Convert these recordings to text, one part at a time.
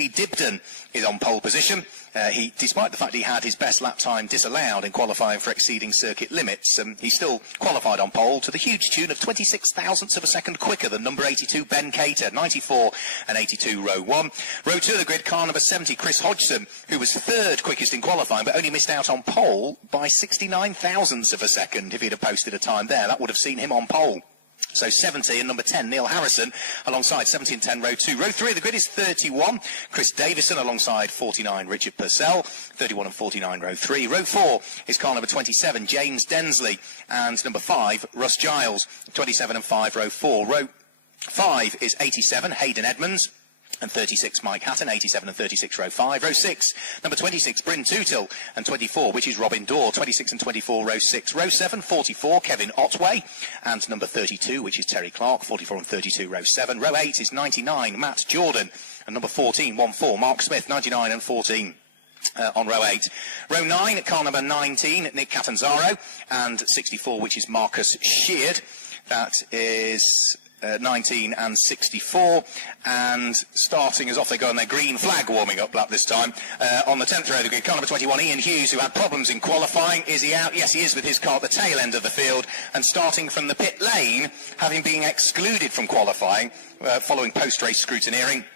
Dibden is on pole position. Despite the fact he had his best lap time disallowed in qualifying for exceeding circuit limits, he still qualified on pole to the huge tune of 26 thousandths of a second quicker than number 82 Ben Cater, 94 and 82 row 1. Row 2 of the grid, car number 70 Chris Hodgson, who was third quickest in qualifying but only missed out on pole by 69 thousandths of a second. If he'd have posted a time there, that would have seen him on pole. So 70 and number 10, Neil Harrison, alongside 70 and 10, row 2. Row 3 of the grid is 31, Chris Davison, alongside 49, Richard Purcell, 31 and 49, row 3. Row 4 is car number 27, James Densley, and number 5, Russ Giles, 27 and 5, row 4. Row 5 is 87, Hayden Edmonds, and 36, Mike Hatton, 87 and 36, row 5. Row 6, number 26, Bryn Tootill, and 24, which is Robin Dorr, 26 and 24, row 6. Row 7, 44, Kevin Otway, and number 32, which is Terry Clark, 44 and 32, row 7. Row 8 is 99, Matt Jordan, and number 14, 1-4, Mark Smith, 99 and 14. On row 8. Row 9, car number 19, Nick Catanzaro, and 64, which is Marcus Sheard. That is 19 and 64, and starting as off they go on their green flag warming up lap this time. On the 10th row of the grid, car number 21, Ian Hughes, who had problems in qualifying. Is he out? Yes, he is, with his car at the tail end of the field, and starting from the pit lane, having been excluded from qualifying following post-race scrutineering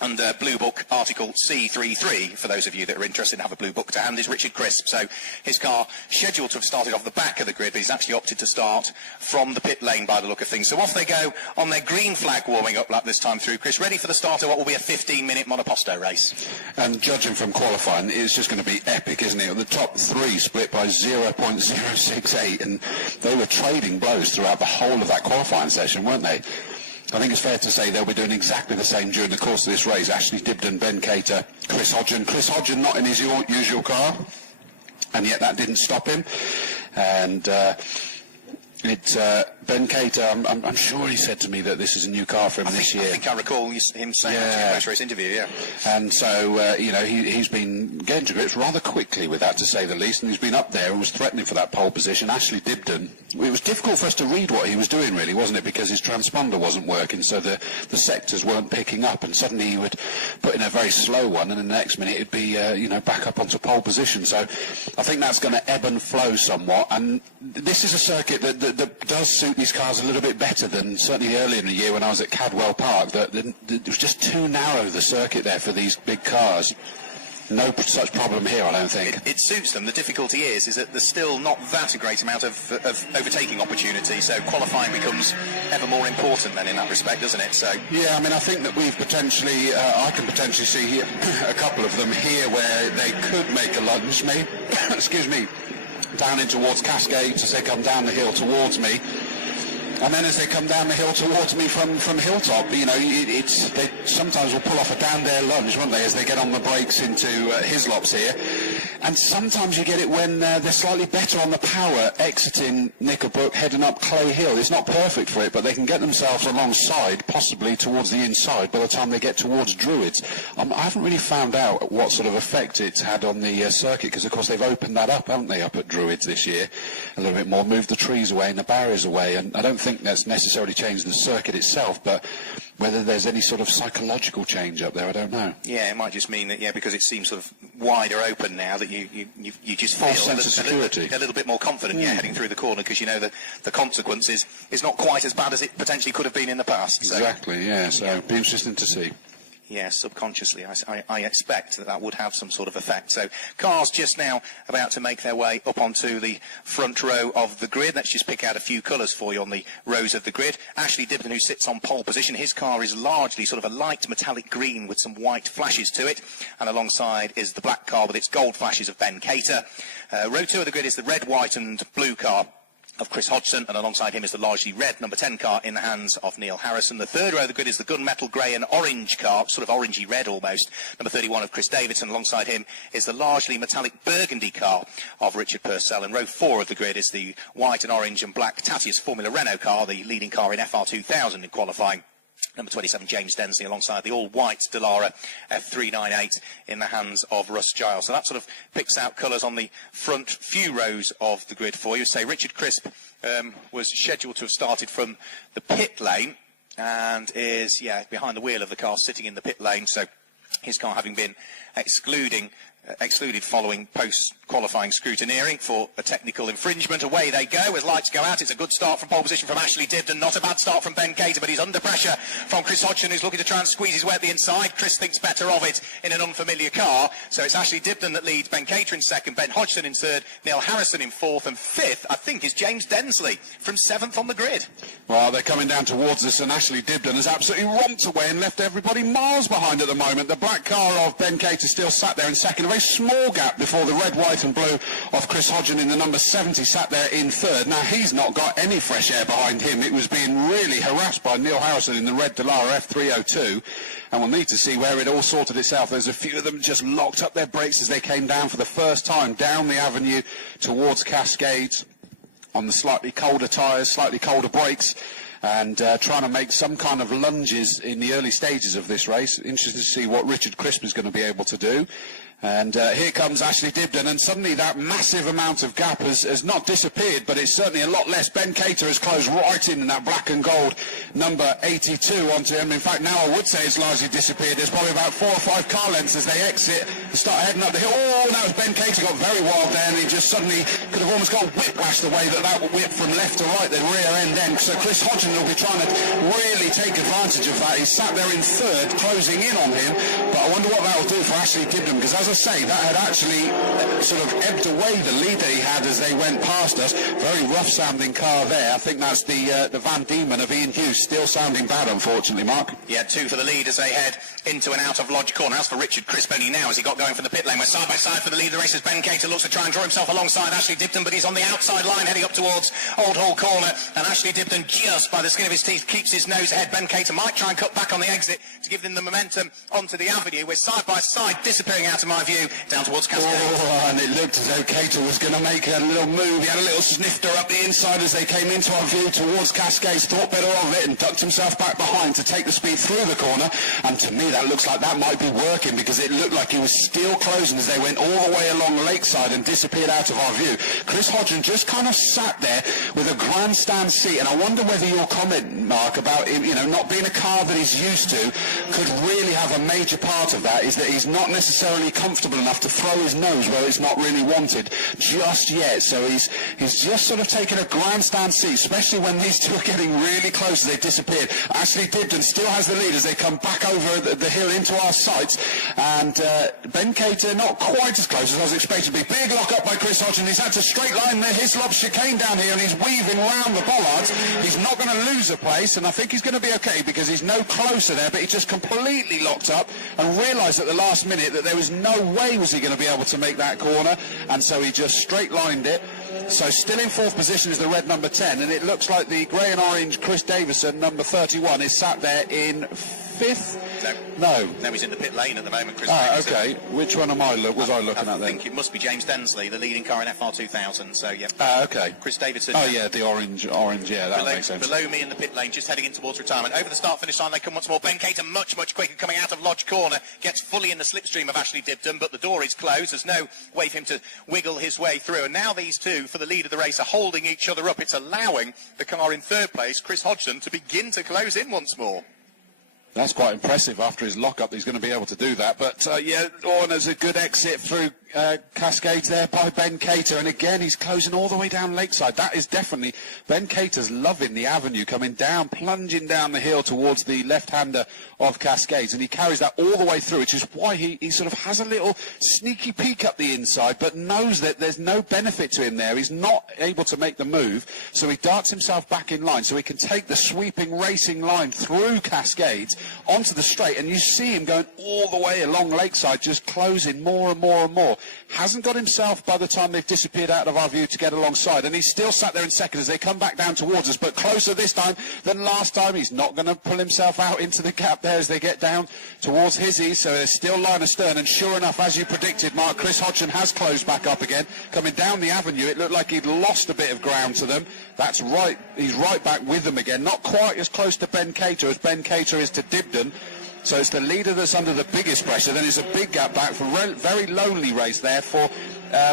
under Blue Book Article C33, for those of you that are interested and have a Blue Book to hand, is Richard Crisp. So his car scheduled to have started off the back of the grid, but he's actually opted to start from the pit lane by the look of things. So off they go on their green flag warming up lap this time through. Chris, ready for the start of what will be a 15-minute monoposto race. And judging from qualifying, it's just going to be epic, isn't it? The top three split by 0.068, and they were trading blows throughout the whole of that qualifying session, weren't they? I think it's fair to say they'll be doing exactly the same during the course of this race. Ashley Dibden, Ben Cater, Chris Hodgson. Chris Hodgson not in his usual car, and yet that didn't stop him. And Ben Cater, I'm sure he said to me that this is a new car for him this year. I think I recall him saying that in a post-race interview, yeah. And so, you know, he's been getting to grips rather quickly with that, to say the least, and he's been up there and was threatening for that pole position. Ashley Dibden, it was difficult for us to read what he was doing, really, wasn't it, because his transponder wasn't working, so the sectors weren't picking up, and suddenly he would put in a very slow one, and in the next minute it'd be, you know, back up onto pole position. So I think that's going to ebb and flow somewhat, and this is a circuit that does suit these cars a little bit better than certainly earlier in the year when I was at Cadwell Park. It was just too narrow, the circuit there, for these big cars. No such problem here, I don't think. It suits them. The difficulty is that there's still not that a great amount of overtaking opportunity, so qualifying becomes ever more important then in that respect, doesn't it? So yeah, I mean, I think that we've potentially, I can potentially see here a couple of them here where they could make a lunge, maybe, excuse me, down in towards Cascades as they come down the hill towards me. And then as they come down the hill towards me from Hilltop, you know, they sometimes will pull off a down there lunge, won't they, as they get on the brakes into Hislops here. And sometimes you get it when they're slightly better on the power, exiting Nickelbrook, heading up Clay Hill. It's not perfect for it, but they can get themselves alongside, possibly towards the inside, by the time they get towards Druids. I haven't really found out what sort of effect it's had on the circuit, because, of course, they've opened that up, haven't they, up at Druids this year, a little bit more, moved the trees away and the barriers away, and I don't think that's necessarily changed the circuit itself, but whether there's any sort of psychological change up there, I don't know. Yeah, it might just mean that, yeah, because it seems sort of wider open now, that you just feel a little bit more confident, yeah, heading through the corner, because you know that the consequence is not quite as bad as it potentially could have been in the past. So. Exactly, yeah, so it'd be interesting to see. Yeah, subconsciously, I expect that would have some sort of effect. So cars just now about to make their way up onto the front row of the grid. Let's just pick out a few colours for you on the rows of the grid. Ashley Dibden, who sits on pole position, his car is largely sort of a light metallic green with some white flashes to it. And alongside is the black car with its gold flashes of Ben Cater. Row 2 of the grid is the red, white and blue car of Chris Hodgson, and alongside him is the largely red number 10 car in the hands of Neil Harrison. The third row of the grid is the gunmetal grey and orange car, sort of orangey red almost, number 31 of Chris Davidson. Alongside him is the largely metallic burgundy car of Richard Purcell. And row 4 of the grid is the white and orange and black Tatius Formula Renault car, the leading car in FR2000 in qualifying. Number 27, James Densley, alongside the all-white Dallara F398 in the hands of Russ Giles. So that sort of picks out colours on the front few rows of the grid for you. Say Richard Crisp was scheduled to have started from the pit lane and is, yeah, behind the wheel of the car, sitting in the pit lane. So his car having been excluded following post-qualifying scrutineering for a technical infringement. Away they go as lights go out. It's a good start from pole position from Ashley Dibden. Not a bad start from Ben Cater, but he's under pressure from Chris Hodgson, who's looking to try and squeeze his way at the inside. Chris thinks better of it in an unfamiliar car. So it's Ashley Dibden that leads, Ben Cater in second, Ben Hodgson in third, Neil Harrison in fourth, and fifth, I think, is James Densley from seventh on the grid. Well, they're coming down towards us, and Ashley Dibden has absolutely romped away and left everybody miles behind at the moment. The black car of Ben Cater still sat there in second, a very small gap before the red, white and blue of Chris Hodgson in the number 70 sat there in third. Now, he's not got any fresh air behind him. It was being really harassed by Neil Harrison in the red Dallara F302, and we'll need to see where it all sorted itself. There's a few of them just locked up their brakes as they came down for the first time down the avenue towards Cascades on the slightly colder tyres, slightly colder brakes, and trying to make some kind of lunges in the early stages of this race. Interested to see what Richard Crisp is going to be able to do. And here comes Ashley Dibden, and suddenly that massive amount of gap has not disappeared, but it's certainly a lot less. Ben Cater has closed right in that black and gold number 82 onto him. In fact, now I would say it's largely disappeared. There's probably about 4 or 5 car lengths as they exit and start heading up the hill. Oh, now Ben Cater got very wild there, and he just suddenly could have almost got whiplashed the way that whipped from left to right, the rear end. So Chris Hodgson will be trying to really take advantage of that. He's sat there in third, closing in on him, but I wonder what that will do for Ashley Dibden, because as I say, that had actually sort of ebbed away the lead that he had as they went past us. Very rough sounding car there. I think that's the Van Diemen of Ian Hughes, still sounding bad, unfortunately, Mark. Yeah, 2 for the lead as they head into and out of Lodge Corner. As for Richard Crisp only now as he got going from the pit lane, we're side by side for the lead of the race as Ben Cater looks to try and draw himself alongside Ashley Dibden, but he's on the outside line heading up towards Old Hall Corner, and Ashley Dibden, just by the skin of his teeth, keeps his nose ahead. Ben Cater might try and cut back on the exit to give them the momentum onto the avenue. We're side by side, disappearing out of my view, down towards Cascade. Oh, and it looked as though Cater was going to make a little move. He had a little snifter up the inside as they came into our view towards Cascades, thought better of it and ducked himself back behind to take the speed through the corner. And to me, that looks like that might be working, because it looked like he was still closing as they went all the way along Lakeside and disappeared out of our view. Chris Hodgson just kind of sat there with a grandstand seat, and I wonder whether your comment, Mark, about him, not being a car that he's used to could really have a major part of that, is that he's not necessarily comfortable enough to throw his nose where it's not really wanted just yet. So he's just sort of taken a grandstand seat, especially when these two are getting really close as they disappeared. Ashley Dibden still has the lead as they come back over the hill into our sights, and Ben Cater not quite as close as I was expecting to be. Big lock up by Chris Hodgson. He's had to straight line the Hislop chicane down here, and he's weaving round the bollards. He's not going to lose a place, and I think he's going to be okay because he's no closer there, but he just completely locked up and realised at the last minute that there was no way was he going to be able to make that corner, and so he just straight lined it. So still in fourth position is the red number 10, and it looks like the grey and orange Chris Davison, number 31, is sat there in fifth. No, he's in the pit lane at the moment, Chris. Okay. Which one I looking at then? I think it must be James Densley, the leading car in FR2000. So yeah. Okay. Chris Davidson. Oh yeah, the orange. Yeah, that makes sense. Below me in the pit lane, just heading in towards retirement. Over the start-finish line, they come once more. Ben Cater much quicker, coming out of Lodge Corner, gets fully in the slipstream of Ashley Dibden, but the door is closed. There's no way for him to wiggle his way through. And now these two, for the lead of the race, are holding each other up. It's allowing the car in third place, Chris Hodgson, to begin to close in once more. That's quite impressive. After his lock-up, he's going to be able to do that. But, and there's a good exit through Cascades there by Ben Cater. And again, he's closing all the way down Lakeside. That is definitely... Ben Cater's loving the avenue, coming down, plunging down the hill towards the left-hander of Cascades. And he carries that all the way through, which is why he sort of has a little sneaky peek up the inside, but knows that there's no benefit to him there. He's not able to make the move, so he darts himself back in line, so he can take the sweeping racing line through Cascades onto the straight, and you see him going all the way along Lakeside, just closing more and more and more. Hasn't got himself, by the time they've disappeared out of our view, to get alongside, and he's still sat there in second as they come back down towards us, but closer this time than last time. He's not going to pull himself out into the gap there as they get down towards Hizzy, so there's still line astern, and sure enough, as you predicted, Mark, Chris Hodgson has closed back up again, coming down the avenue. It looked like he'd lost a bit of ground to them. That's right, he's right back with them again, not quite as close to Ben Cater as Ben Cater is to Dibden. So it's the leader that's under the biggest pressure. Then it's a big gap back for very lonely race there for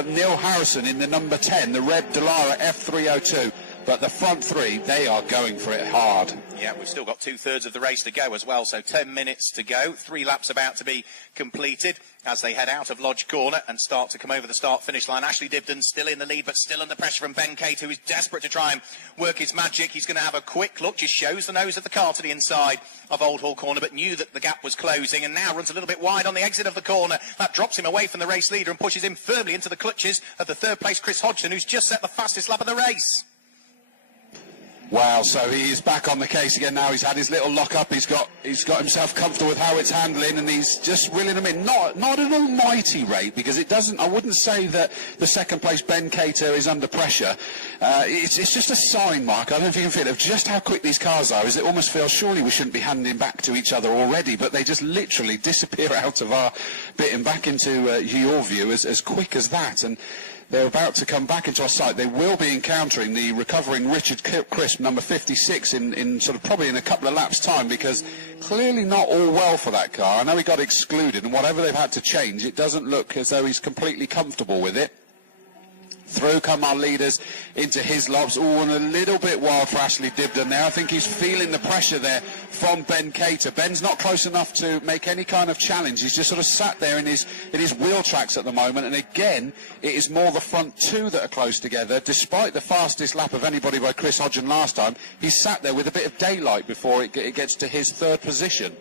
Neil Harrison in the number 10, the red Dallara F302. But the front three, they are going for it hard. Yeah, we've still got 2/3 of the race to go as well, so 10 minutes to go. 3 laps about to be completed as they head out of Lodge Corner and start to come over the start-finish line. Ashley Dibden still in the lead, but still under pressure from Ben Cate, who is desperate to try and work his magic. He's going to have a quick look, just shows the nose of the car to the inside of Old Hall Corner, but knew that the gap was closing, and now runs a little bit wide on the exit of the corner. That drops him away from the race leader and pushes him firmly into the clutches of the third-place Chris Hodgson, who's just set the fastest lap of the race. Wow, so he is back on the case again now. He's had his little lock-up. He's got himself comfortable with how it's handling, and he's just reeling them in. Not an almighty rate, because it doesn't. I wouldn't say that the second-place Ben Cate is under pressure. It's just a sign, Mark. I don't know if you can feel it, of just how quick these cars are. Is it almost feels surely we shouldn't be handing back to each other already, but they just literally disappear out of our bit and back into your view as quick as that. And they're about to come back into our sight. They will be encountering the recovering Richard Crisp, number 56, in sort of probably in a couple of laps' time, because clearly not all well for that car. I know he got excluded, and whatever they've had to change, it doesn't look as though he's completely comfortable with it. Through come our leaders into his lobs. Oh, and a little bit wild for Ashley Dibden there. I think he's feeling the pressure there from Ben Cate. Ben's not close enough to make any kind of challenge. He's just sort of sat there in his wheel tracks at the moment. And again, it is more the front two that are close together. Despite the fastest lap of anybody by Chris Hodgson last time, he's sat there with a bit of daylight before it gets to his third position.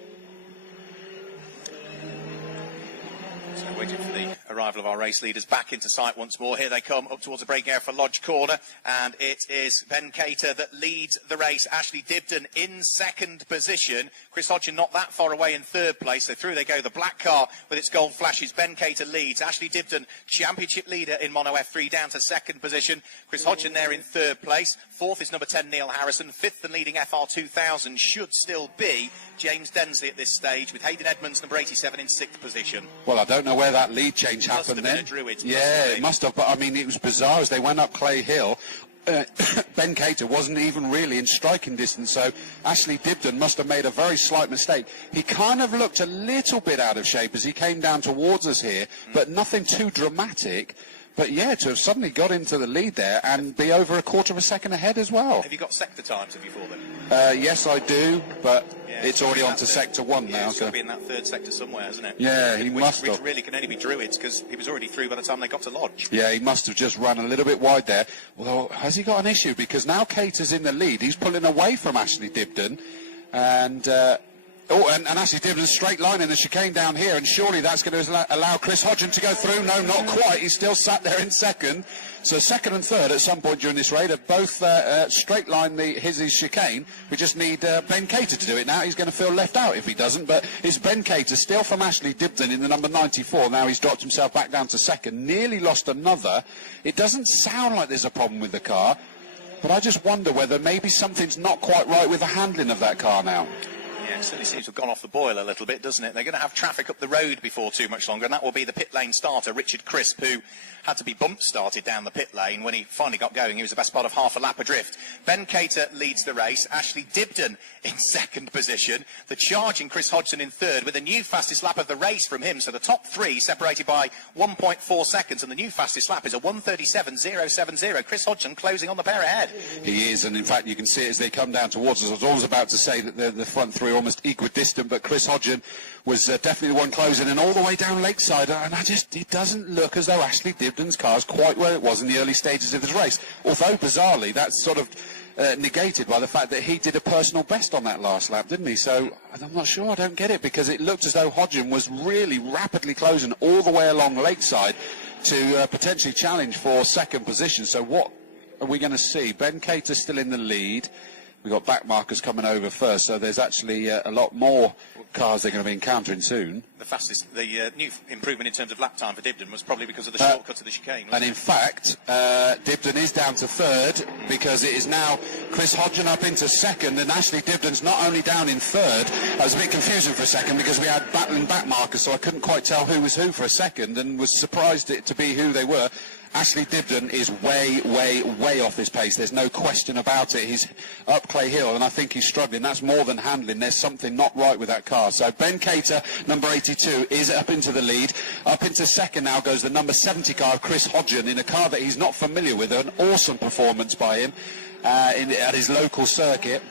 Waiting for the arrival of our race leaders back into sight once more. Here they come up towards the braking area for Lodge Corner, and it is Ben Cate that leads the race. Ashley Dibden in second position. Chris Hodgson not that far away in third place. So through they go. The black car with its gold flashes. Ben Cate leads. Ashley Dibden, championship leader in Mono F3, down to second position. Chris Hodgson there in third place. Fourth is number 10 Neil Harrison. Fifth and leading FR2000 should still be James Densley at this stage, with Hayden Edmonds, number 87, in sixth position. Well, I don't know where that lead change happened then. Yeah, it must have, but I mean, it was bizarre as they went up Clay Hill. Ben Cate wasn't even really in striking distance, so Ashley Dibden must have made a very slight mistake. He kind of looked a little bit out of shape as he came down towards us here, but nothing too dramatic. But yeah, to have suddenly got into the lead there and be over a quarter of a second ahead as well. Have you got sector times, have you, for them? Yes, I do, but yeah, it's already on to sector 1 now. It's got to be in that third sector somewhere, hasn't it? Yeah, he must have. Which really can only be Druids, because he was already through by the time they got to Lodge. Yeah, he must have just run a little bit wide there. Well, has he got an issue? Because now Cate is in the lead. He's pulling away from Ashley Dibden, and Ashley Dibden's straight line in the chicane down here, and surely that's going to allow Chris Hodgson to go through. No, not quite. He's still sat there in second. So second and third at some point during this raid have both straight line his chicane. We just need Ben Cate to do it now. He's going to feel left out if he doesn't. But it's Ben Cate still from Ashley Dibden in the number 94. Now he's dropped himself back down to second. Nearly lost another. It doesn't sound like there's a problem with the car, but I just wonder whether maybe something's not quite right with the handling of that car now. Yeah, it certainly seems to have gone off the boil a little bit, doesn't it? They're going to have traffic up the road before too much longer, and that will be the pit lane starter, Richard Crisp, who had to be bump-started down the pit lane. When he finally got going, he was the best part of half a lap adrift. Ben Cate leads the race. Ashley Dibden in second position. The charging Chris Hodgson in third, with the new fastest lap of the race from him. So the top three separated by 1.4 seconds, and the new fastest lap is a 1:37.070. Chris Hodgson closing on the pair ahead. He is, and in fact you can see it as they come down towards us. I was always about to say that the front three are almost equidistant, but Chris Hodgson was definitely the one closing, and all the way down Lakeside, and it doesn't look as though Ashley Dibden's car is quite where it was in the early stages of his race. Although, bizarrely, that's sort of negated by the fact that he did a personal best on that last lap, didn't he? So I'm not sure, I don't get it, because it looked as though Hodgson was really rapidly closing all the way along Lakeside to potentially challenge for second position. So what are we going to see? Ben Cate is still in the lead. We've got back markers coming over first, so there's actually a lot more cars they're going to be encountering soon. The new improvement in terms of lap time for Dibden was probably because of the shortcut to the chicane. And in fact, Dibden is down to third, because it is now Chris Hodgson up into second, and Ashley Dibden's not only down in third. That was a bit confusing for a second, because we had battling back markers, so I couldn't quite tell who was who for a second, and was surprised it to be who they were. Ashley Dibden is way off his pace. There's no question about it. He's up Clay Hill, and I think he's struggling. That's more than handling. There's something not right with that car. So Ben Cater, number 82, is up into the lead. Up into second now goes the number 70 car, Chris Hodgen, in a car that he's not familiar with. An awesome performance by him at his local circuit.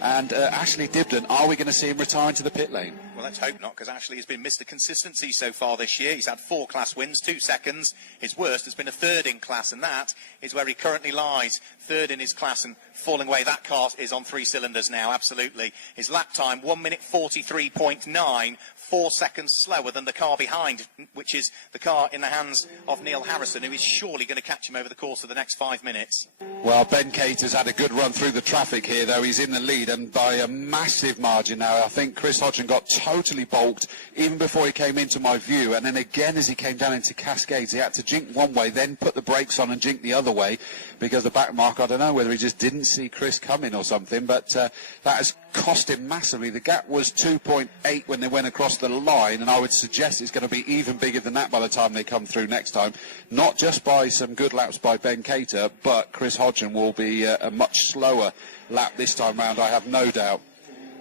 And Ashley Dibden, are we going to see him retire into the pit lane? Well, let's hope not, because Ashley has been Mr. Consistency so far this year. He's had 4 class wins, 2 seconds. His worst has been a 3rd in class, and that is where he currently lies, 3rd in his class and falling away. That car is on 3 cylinders now, absolutely. His lap time, 1 minute 43.9, 4 seconds slower than the car behind, which is the car in the hands of Neil Harrison, who is surely going to catch him over the course of the next 5 minutes. Well, Ben Cater's had a good run through the traffic here, though. He's in the lead, and by a massive margin now. I think Chris Hodgen got totally balked even before he came into my view, and then again as he came down into Cascades, he had to jink one way, then put the brakes on and jink the other way, because the back mark, I don't know whether he just didn't see Chris coming or something, but that has cost him massively. The gap was 2.8 when they went across the line, and I would suggest it's going to be even bigger than that by the time they come through next time. Not just by some good laps by Ben Cater, but Chris Hodgen will be a much slower lap this time round, I have no doubt,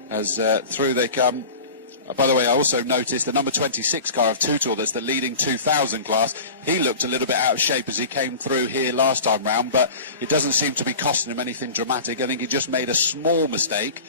as through they come. By the way, I also noticed the number 26 car of Tootle, that's the leading 2000 class. He looked a little bit out of shape as he came through here last time round, but it doesn't seem to be costing him anything dramatic. I think he just made a small mistake,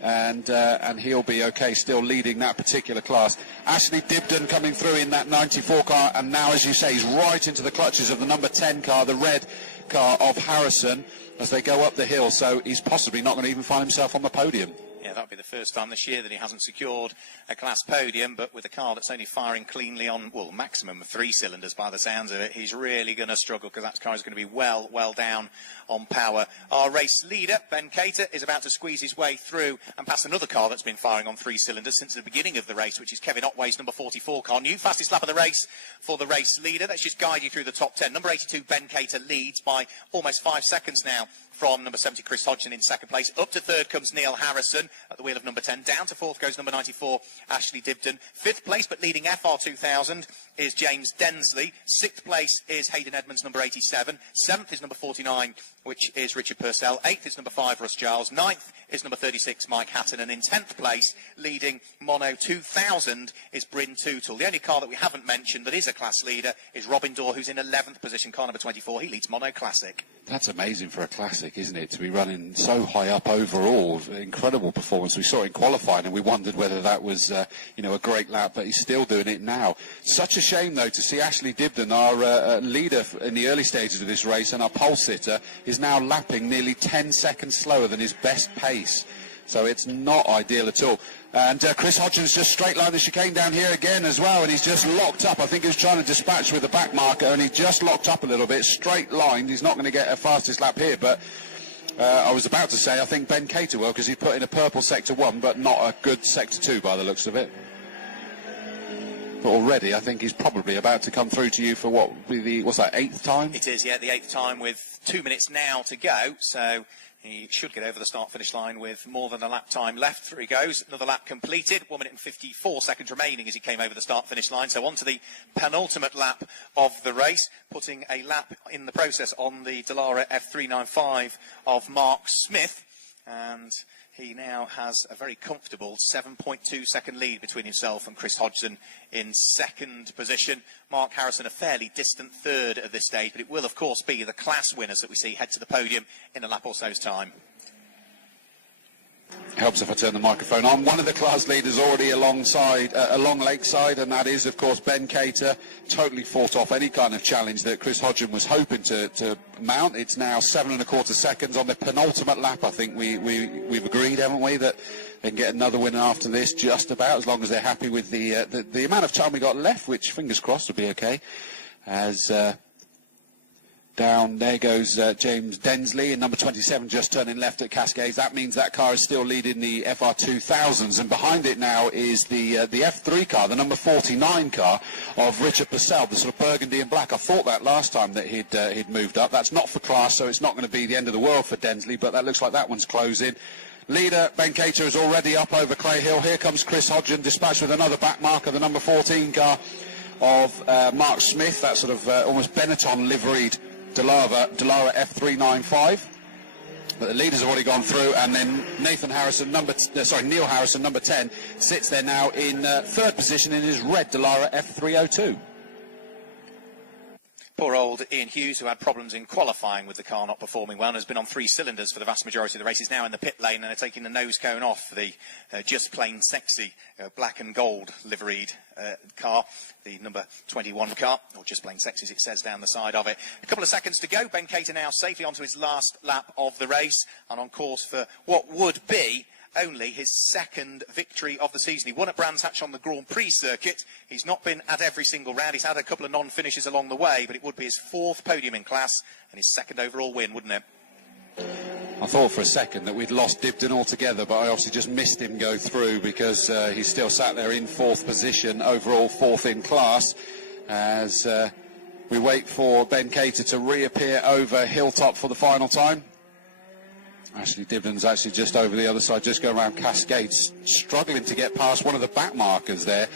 and he'll be okay, still leading that particular class. Ashley Dibden coming through in that 94 car, and now, as you say, he's right into the clutches of the number 10 car, the red car of Harrison, as they go up the hill, so he's possibly not going to even find himself on the podium. Yeah, that'll be the first time this year that he hasn't secured a class podium, but with a car that's only firing cleanly on, well, maximum of 3 cylinders by the sounds of it, he's really going to struggle, because that car is going to be well down on power. Our race leader, Ben Cater, is about to squeeze his way through and past another car that's been firing on 3 cylinders since the beginning of the race, which is Kevin Otway's number 44 car. New fastest lap of the race for the race leader. Let's just guide you through the top 10. Number 82, Ben Cater, leads by almost 5 seconds now from number 70, Chris Hodgson, in second place. Up to third comes Neil Harrison at the wheel of number 10. Down to fourth goes number 94, Ashley Dibden. Fifth place, but leading FR2000, is James Densley. Sixth place is Hayden Edmonds, number 87. Seventh is number 49, which is Richard Purcell. Eighth is number 5, Russ Giles. Ninth is number 36, Mike Hatton. And in 10th place, leading Mono 2000, is Bryn Tootle. The only car that we haven't mentioned that is a class leader is Robin Dorr, who's in 11th position, car number 24. He leads Mono Classic. That's amazing for a classic, isn't it, to be running so high up overall. Incredible performance. We saw it in qualifying, and we wondered whether that was, a great lap, but he's still doing it now. Such a shame, though, to see Ashley Dibden, our leader in the early stages of this race, and our pole sitter, is now lapping nearly 10 seconds slower than his best pace. So it's not ideal at all. And Chris Hodgins just straight line the chicane down here again as well, and he's just locked up. I think he was trying to dispatch with the back marker, and he just locked up a little bit, straight lined. He's not going to get a fastest lap here, but I was about to say I think Ben Cater will, because he put in a purple sector 1, but not a good sector 2 by the looks of it. But already I think he's probably about to come through to you for what will be the, what's that, 8th time? It is, yeah, the 8th time with 2 minutes now to go, so he should get over the start-finish line with more than a lap time left. Through he goes. Another lap completed. 1 minute and 54 seconds remaining as he came over the start-finish line. So on to the penultimate lap of the race, putting a lap in the process on the Dallara F395 of Mark Smith. And he now has a very comfortable 7.2 second lead between himself and Chris Hodgson in second position. Mark Harrison a fairly distant third at this stage, but it will of course be the class winners that we see head to the podium in a lap or so's time. Helps if I turn the microphone on. One of the class leaders already alongside, along Lakeside, and that is, of course, Ben Cater. Totally fought off any kind of challenge that Chris Hodgson was hoping to mount. It's now 7.25 seconds on the penultimate lap. I think we've agreed, haven't we, that they can get another winner after this, just about, as long as they're happy with the amount of time we got left, which, fingers crossed, will be okay. As down there goes James Densley in number 27, just turning left at Cascades. That means that car is still leading the FR2000s, and behind it now is the F3 car, the number 49 car of Richard Purcell, the sort of burgundy and black. I thought that last time that he'd moved up. That's not for class, so it's not going to be the end of the world for Densley, but that looks like that one's closing. Leader Ben Cater is already up over Clay Hill. Here comes Chris Hodgson, dispatched with another back marker, the number 14 car of Mark Smith, that sort of almost Benetton liveried Dallara F395. But the leaders have already gone through, and then Neil Harrison, number 10, sits there now in third position in his red Dallara F302. Poor old Ian Hughes, who had problems in qualifying with the car not performing well and has been on 3 cylinders for the vast majority of the race, is now in the pit lane and are taking the nose cone off the just plain sexy black and gold liveried car, the number 21 car, or just plain sexy as it says down the side of it. A couple of seconds to go. Ben Cater now safely onto his last lap of the race and on course for what would be only his second victory of the season. He won at Brands Hatch on the Grand Prix circuit. He's not been at every single round. He's had a couple of non-finishes along the way, but it would be his 4th podium in class and his 2nd overall win, wouldn't it? I thought for a second that we'd lost Dibden altogether, but I obviously just missed him go through because he's still sat there in 4th position, overall 4th in class, as we wait for Ben Cater to reappear over Hilltop for the final time. Ashley Dibden's actually just over the other side, just going around Cascades, struggling to get past one of the back markers there.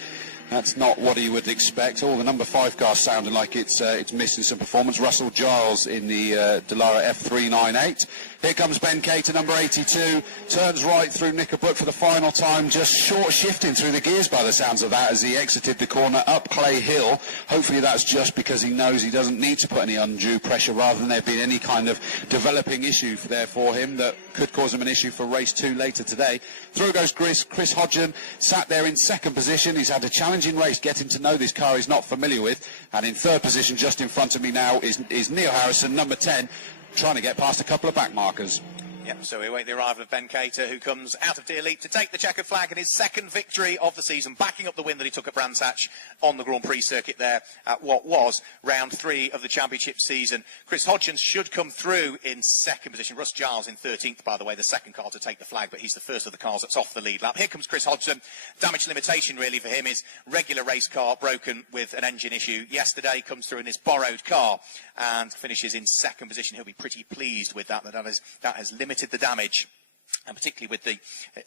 That's not what he would expect. All the number 5 car sounding like it's missing some performance. Russell Giles in the Dallara F398. Here comes Ben Cater, number 82, turns right through Knickerbrook for the final time, just short shifting through the gears by the sounds of that as he exited the corner up Clay Hill. Hopefully that's just because he knows he doesn't need to put any undue pressure rather than there being any kind of developing issue there for him that could cause him an issue for race 2 later today. Through goes Chris Hodgen, sat there in 2nd position. He's had a challenging race getting to know this car he's not familiar with, and in 3rd position just in front of me now is Neil Harrison, number 10, trying to get past a couple of back markers. Yep, so we await the arrival of Ben Cater, who comes out of Deer Leap to take the checkered flag in his 2nd victory of the season, backing up the win that he took at Brands Hatch on the Grand Prix circuit there at what was round 3 of the championship season. Chris Hodgins should come through in 2nd position. Russ Giles in 13th, by the way, the 2nd car to take the flag, but he's the first of the cars that's off the lead lap. Here comes Chris Hodgson. Damage limitation really for him. His regular race car broken with an engine issue yesterday, comes through in his borrowed car and finishes in 2nd position. He'll be pretty pleased with that has limited the damage. And particularly with the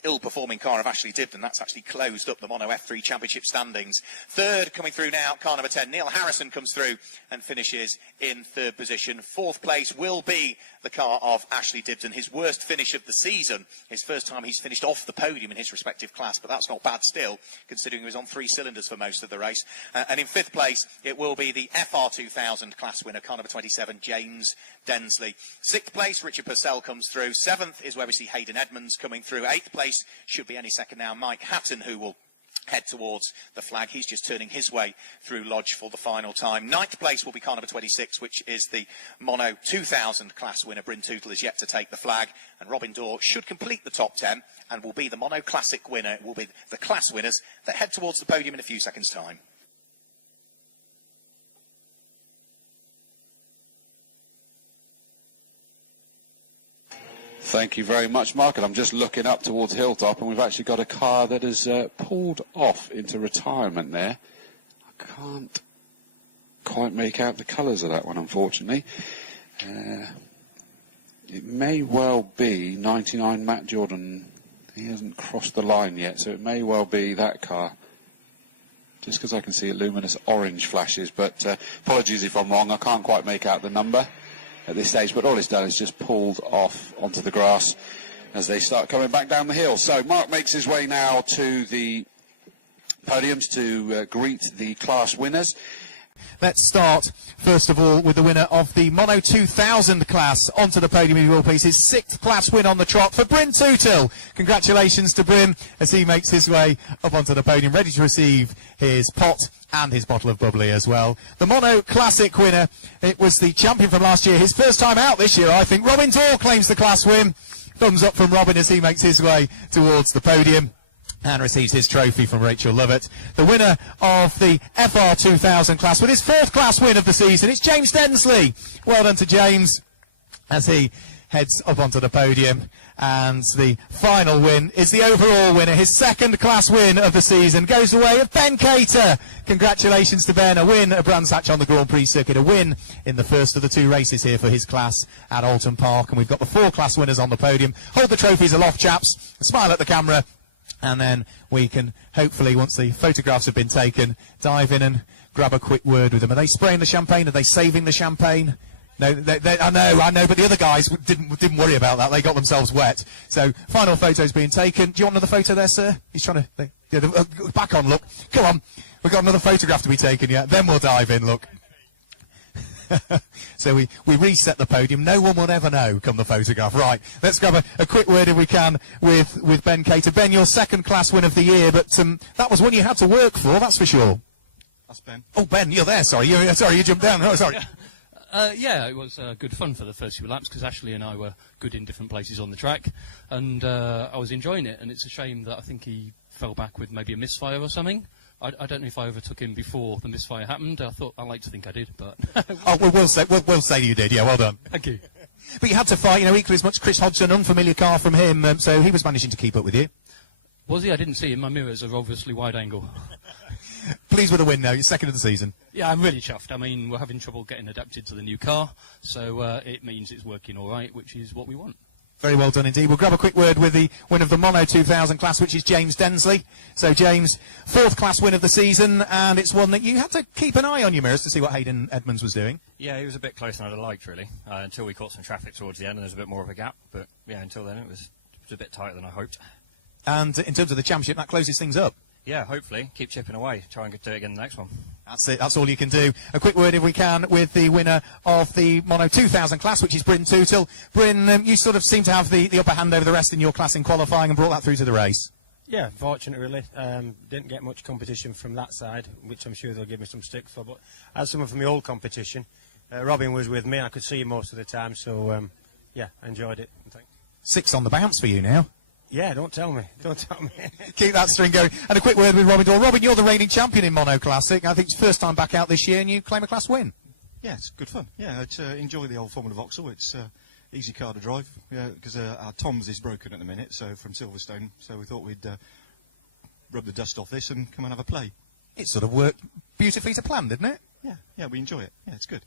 ill-performing car of Ashley Dibden, that's actually closed up the Mono F3 Championship standings. 3rd coming through now, car number 10, Neil Harrison comes through and finishes in 3rd position. 4th place will be the car of Ashley Dibden, his worst finish of the season. His first time he's finished off the podium in his respective class, but that's not bad still, considering he was on 3 cylinders for most of the race. And in 5th place, it will be the FR2000 class winner, car number 27, James Densley. 6th place, Richard Purcell comes through. 7th is where we see Hayden Edmonds coming through. 8th place should be any second now, Mike Hatton, who will head towards the flag. He's just turning his way through Lodge for the final time. 9th place will be car number 26, which is the Mono 2000 class winner. Bryn Tootle is yet to take the flag, and Robin Dorr should complete the top 10 and will be the Mono Classic winner. It will be the class winners that head towards the podium in a few seconds' time. Thank you very much, Mark. And I'm just looking up towards Hilltop, and we've actually got a car that has pulled off into retirement there. I can't quite make out the colours of that one, unfortunately. It may well be 99 Matt Jordan. He hasn't crossed the line yet, so it may well be that car. Just because I can see luminous orange flashes, but apologies if I'm wrong. I can't quite make out the number at this stage, but all it's done is just pulled off onto the grass as they start coming back down the hill. So Mark makes his way now to the podiums to greet the class winners. Let's start, first of all, with the winner of the Mono 2000 class. Onto the podium, if you will, please. His 6th class win on the trot for Bryn Tootle. Congratulations to Bryn as he makes his way up onto the podium, ready to receive his pot and his bottle of bubbly as well. The Mono Classic winner, it was the champion from last year. His first time out this year, I think. Robin Dorr claims the class win. Thumbs up from Robin as he makes his way towards the podium and receives his trophy from Rachel Lovett. The winner of the FR2000 class with his 4th class win of the season, it's James Densley. Well done to James as he heads up onto the podium. And the final win is the overall winner. His 2nd class win of the season goes the way of Ben Cater. Congratulations to Ben. A win at Brands Hatch on the Grand Prix circuit. A win in the first of the 2 races here for his class at Oulton Park. And we've got the 4 class winners on the podium. Hold the trophies aloft, chaps. Smile at the camera. And then we can hopefully, once the photographs have been taken, dive in and grab a quick word with them. Are they spraying the champagne? Are they saving the champagne? No, I know, but the other guys didn't worry about that. They got themselves wet. So, final photos being taken. Do you want another photo there, sir? He's trying to... back on, look. Come on. We've got another photograph to be taken yet. Then we'll dive in, look. So we reset the podium. No one will ever know come the photograph. Right, let's grab a quick word if we can with Ben Cater. Ben, your second class win of the year, but that was one you had to work for, that's for sure. That's Ben. Oh, Ben, you're there, sorry. You jumped down. Oh, sorry. Yeah, it was good fun for the first few laps because Ashley and I were good in different places on the track, and I was enjoying it. And it's a shame that I think he fell back with maybe a misfire or something. I don't know if I overtook him before the misfire happened. I like to think I did, but oh, we'll say you did. Yeah, well done. Thank you. But you had to fight, equally as much. Chris Hodgson, unfamiliar car from him, so he was managing to keep up with you. Was he? I didn't see him. My mirrors are obviously wide angle. Pleased with the win now. You're second of the season. Yeah, I'm really chuffed. I mean, we're having trouble getting adapted to the new car, so it means it's working all right, which is what we want. Very well done indeed. We'll grab a quick word with the win of the Mono 2000 class, which is James Densley. So, James, fourth class win of the season, and it's one that you had to keep an eye on your mirrors to see what Hayden Edmonds was doing. Yeah, he was a bit closer than I'd have liked, really, until we caught some traffic towards the end and there was a bit more of a gap. But, yeah, until then it was a bit tighter than I hoped. And in terms of the championship, that closes things up. Yeah, hopefully. Keep chipping away. Try and do it again in the next one. That's it. That's all you can do. A quick word, if we can, with the winner of the Mono 2000 class, which is Bryn Tootle. Bryn, you sort of seem to have the upper hand over the rest in your class in qualifying and brought that through to the race. Yeah, fortunate really. Didn't get much competition from that side, which I'm sure they'll give me some stick for. But as someone from the old competition, Robin was with me. I could see him most of the time, so yeah, I enjoyed it. Six on the bounce for you now. Yeah, don't tell me. Don't tell me. Keep that string going. And a quick word with Robin Dorr. Robin, you're the reigning champion in Mono Classic. I think it's first time back out this year, and you claim a class win. Yeah, it's good fun. Yeah, enjoy the old Formula Vauxhall. It's easy car to drive because our Tom's is broken at the minute, so from Silverstone. So we thought we'd rub the dust off this and come and have a play. It sort of worked beautifully to plan, didn't it? Yeah, we enjoy it. Yeah, it's good.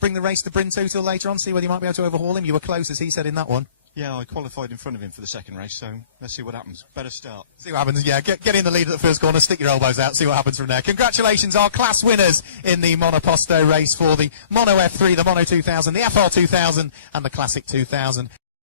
Bring the race to Bryn Tootle later on, see whether you might be able to overhaul him. You were close, as he said in that one. Yeah, I qualified in front of him for the second race, so let's see what happens. Better start. See what happens, yeah. Get in the lead at the first corner, stick your elbows out, see what happens from there. Congratulations, our class winners in the Monoposto race for the Mono F3, the Mono 2000, the FR 2000 and the Classic 2000.